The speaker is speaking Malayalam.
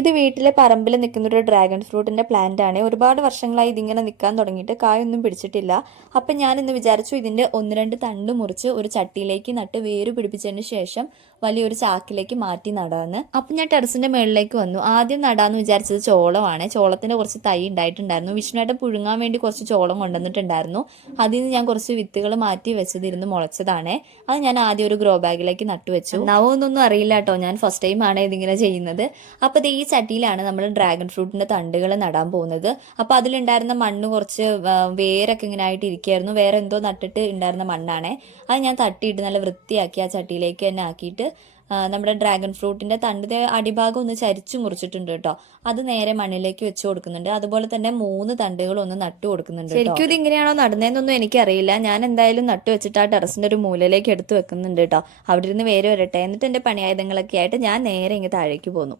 ഇത് വീട്ടിലെ പറമ്പിൽ നിൽക്കുന്ന ഒരു ഡ്രാഗൺ ഫ്രൂട്ടിന്റെ പ്ലാന്റ് ആണ്. ഒരുപാട് വർഷങ്ങളായി ഇതിങ്ങനെ നിൽക്കാൻ തുടങ്ങിയിട്ട് കായൊന്നും പിടിച്ചിട്ടില്ല. അപ്പം ഞാൻ ഇന്ന് വിചാരിച്ചു ഇതിന്റെ ഒന്ന് രണ്ട് തണ്ട് മുറിച്ച് ഒരു ചട്ടിയിലേക്ക് നട്ട് വേര് പിടിപ്പിച്ചതിന് ശേഷം വലിയൊരു ചാക്കിലേക്ക് മാറ്റി നടാന്ന്. അപ്പം ഞാൻ ടെറസിന്റെ മുകളിലേക്ക് വന്നു. ആദ്യം നടാന്ന് വിചാരിച്ചത് ചോളമാണ്. ചോളത്തിന്റെ കുറച്ച് തൈ ഉണ്ടായിട്ടുണ്ടായിരുന്നു. വിഷ്ണുവേട്ടൻ പുഴുങ്ങാൻ വേണ്ടി കുറച്ച് ചോളം കൊണ്ടുവന്നിട്ടുണ്ടായിരുന്നു. അതിൽ നിന്ന് ഞാൻ കുറച്ച് വിത്തുകൾ മാറ്റി വെച്ചതിരുന്ന് മുളച്ചതാണ്. അത് ഞാൻ ആദ്യം ഒരു ഗ്രോ ബാഗിലേക്ക് നട്ടുവെച്ചു. നവൊന്നും അറിയില്ല കേട്ടോ, ഞാൻ ഫസ്റ്റ് ടൈം ആണ് ഇതിങ്ങനെ ചെയ്യുന്നത്. അപ്പോൾ ഈ ചട്ടിയിലാണ് നമ്മൾ ഡ്രാഗൺ ഫ്രൂട്ടിന്റെ തണ്ടുകൾ നടാൻ പോകുന്നത്. അപ്പോൾ അതിലുണ്ടായിരുന്ന മണ്ണ് കുറച്ച് വേരൊക്കെ ഇങ്ങനെ ആയിട്ട് ഇരിക്കുകയായിരുന്നു. വേറെ എന്തോ നട്ടിട്ട് ഉണ്ടായിരുന്ന മണ്ണാണേ. അത് ഞാൻ തട്ടിയിട്ട് നല്ല വൃത്തിയാക്കി ആ ചട്ടിയിലേക്ക് തന്നെ ആക്കിയിട്ട് നമ്മുടെ ഡ്രാഗൺ ഫ്രൂട്ടിന്റെ തണ്ടിന്റെ അടിഭാഗം ഒന്ന് ചരിച്ചു മുറിച്ചിട്ടുണ്ട് കേട്ടോ. അത് നേരെ മണ്ണിലേക്ക് വെച്ച് കൊടുക്കുന്നുണ്ട്. അതുപോലെ തന്നെ 3 തണ്ടുകൾ ഒന്ന് നട്ടു കൊടുക്കുന്നുണ്ട്. ശരിക്കും ഇത് ഇങ്ങനെയാണോ നടുന്നതെന്നൊന്നും എനിക്കറിയില്ല. ഞാൻ എന്തായാലും നട്ടു വെച്ചിട്ട് ആ ടെറസിന്റെ ഒരു മൂലയിലേക്ക് എടുത്ത് വെക്കുന്നുണ്ട് കേട്ടോ. അവിടെ ഇരുന്ന് വേര് വരട്ടെ. എന്നിട്ട് എന്റെ പണിയായുധങ്ങളൊക്കെ ആയിട്ട് ഞാൻ നേരെ ഇങ്ങ് താഴേക്ക് പോന്നു.